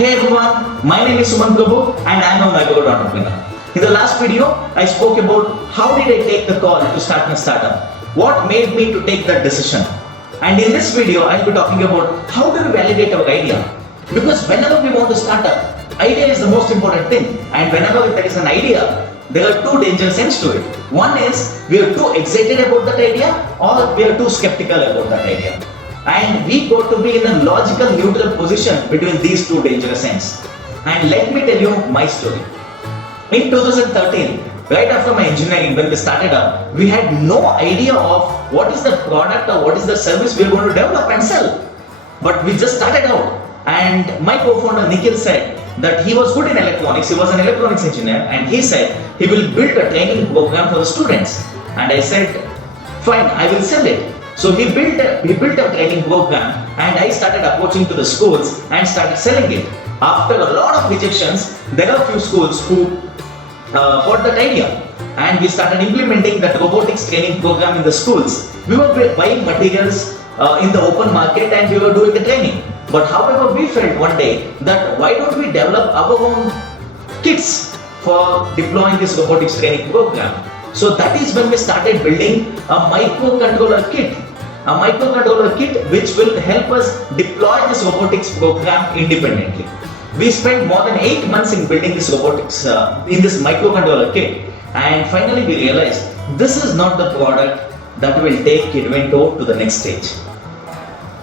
Hey everyone, my name is Sumanth Prabhu and I am a micro entrepreneur. In the last video, I spoke about how did I take the call to start my startup, what made me to take that decision. And in this video, I will be talking about how do we validate our idea. Because whenever we want to start up, idea is the most important thing. And whenever there is an idea, there are two dangerous ends to it. One is we are too excited about that idea or we are too skeptical about that idea. And we got to be in a logical neutral position between these two dangerous ends. And let me tell you my story. In 2013, right after my engineering, when we started up, we had no idea of what is the product or what is the service we are going to develop and sell. But we just started out. And my co-founder Nikhil said that he was good in electronics, he was an electronics engineer, and he said he will build a training program for the students. And I said, fine, I will sell it. So he built a training program and I started approaching to the schools and started selling it. After a lot of rejections, there are a few schools who got that idea and we started implementing that robotics training program in the schools. We were buying materials in the open market and we were doing the training. But however, we felt one day that why don't we develop our own kits for deploying this robotics training program. So that is when we started building a microcontroller kit. A microcontroller kit which will help us deploy this robotics program independently. We spent more than 8 months in building this robotics in this microcontroller kit, and finally we realized this is not the product that will take Invento to the next stage.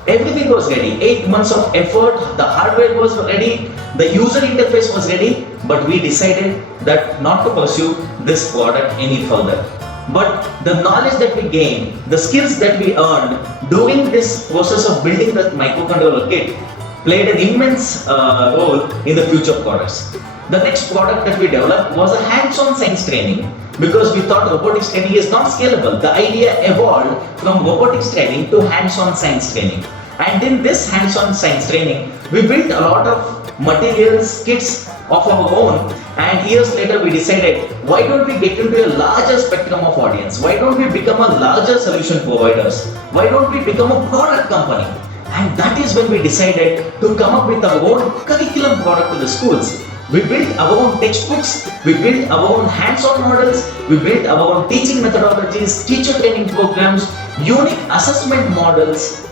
Everything was ready, 8 months of effort, the hardware was ready, the user interface was ready, but we decided that not to pursue this product any further. But the knowledge that we gained, the skills that we earned during this process of building the microcontroller kit played an immense role in the future products. The next product that we developed was a hands-on science training because we thought robotics training is not scalable. The idea evolved from robotics training to hands-on science training. And in this hands-on science training, we built a lot of materials, kits of our own, and years later we decided, why don't we get into a larger spectrum of audience? Why don't we become a larger solution providers? Why don't we become a product company? And that is when we decided to come up with our own curriculum product to the schools. We built our own textbooks, we built our own hands-on models, we built our own teaching methodologies, teacher training programs, unique assessment models.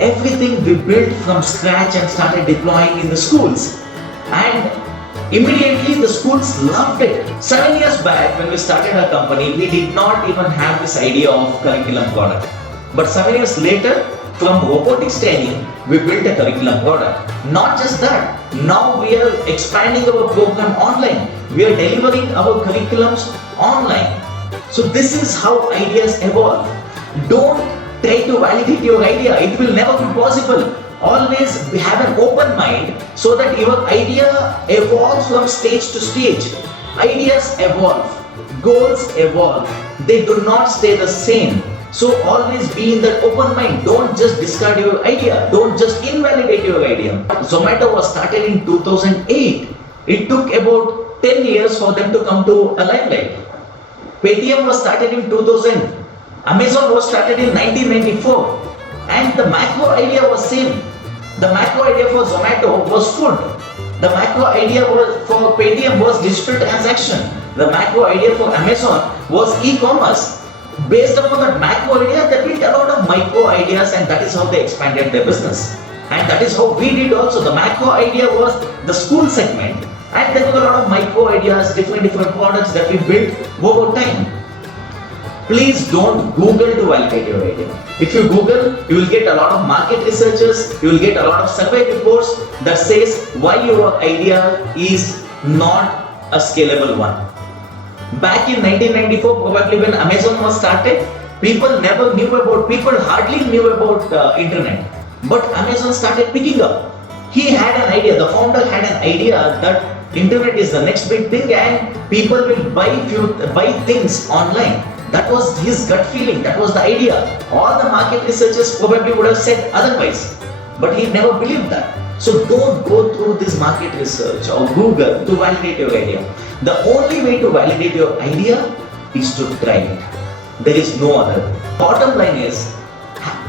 Everything we built from scratch and started deploying in the schools. And immediately the schools loved it. 7 years back when we started our company, we did not even have this idea of curriculum product. But 7 years later, from robotics training, we built a curriculum product. Not just that, now we are expanding our program online. We are delivering our curriculums online. So this is how ideas evolve. Don't try to validate your idea. It will never be possible. Always have an open mind so that your idea evolves from stage to stage. Ideas evolve. Goals evolve. They do not stay the same. So always be in that open mind. Don't just discard your idea. Don't just invalidate your idea. Zomato was started in 2008. It took about 10 years for them to come to a limelight. Paytm was started in 2000. Amazon was started in 1994. And the macro idea was same. The macro idea for Zomato was food. The macro idea for Paytm was digital transaction. The macro idea for Amazon was e-commerce. Based upon that macro idea, they built a lot of micro ideas and that is how they expanded their business. And that is how we did also. The macro idea was the school segment and there were a lot of micro ideas, different products that we built over time. Please don't Google to validate your idea. If you Google, you will get a lot of market researchers, you will get a lot of survey reports that says why your idea is not a scalable one. Back in 1994, probably when Amazon was started, people hardly knew about internet. But Amazon started picking up. He had an idea, the founder had an idea that internet is the next big thing and people will buy things online. That was his gut feeling, that was the idea. All the market researchers probably would have said otherwise, but he never believed that. So don't go through this market research or Google to validate your idea. The only way to validate your idea is to try it. There is no other. Bottom line is,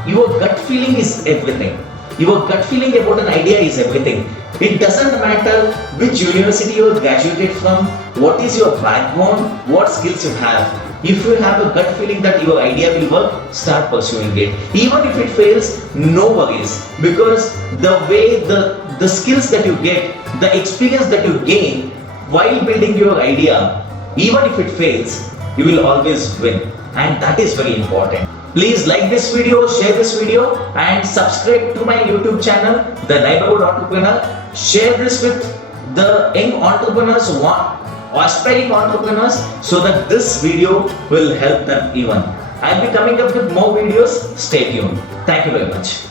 your gut feeling is everything. Your gut feeling about an idea is everything. It doesn't matter which university you graduated from, what is your background, what skills you have. If you have a gut feeling that your idea will work, start pursuing it. Even if it fails, no worries, because the way the skills that you get, the experience that you gain while building your idea, even if it fails, you will always win, and that is very important. Please like this video, share this video, and subscribe to my YouTube channel, The Neighborhood Entrepreneur. Share this with the young entrepreneurs, aspiring entrepreneurs, so that this video will help them even. I'll be coming up with more videos. Stay tuned. Thank you very much.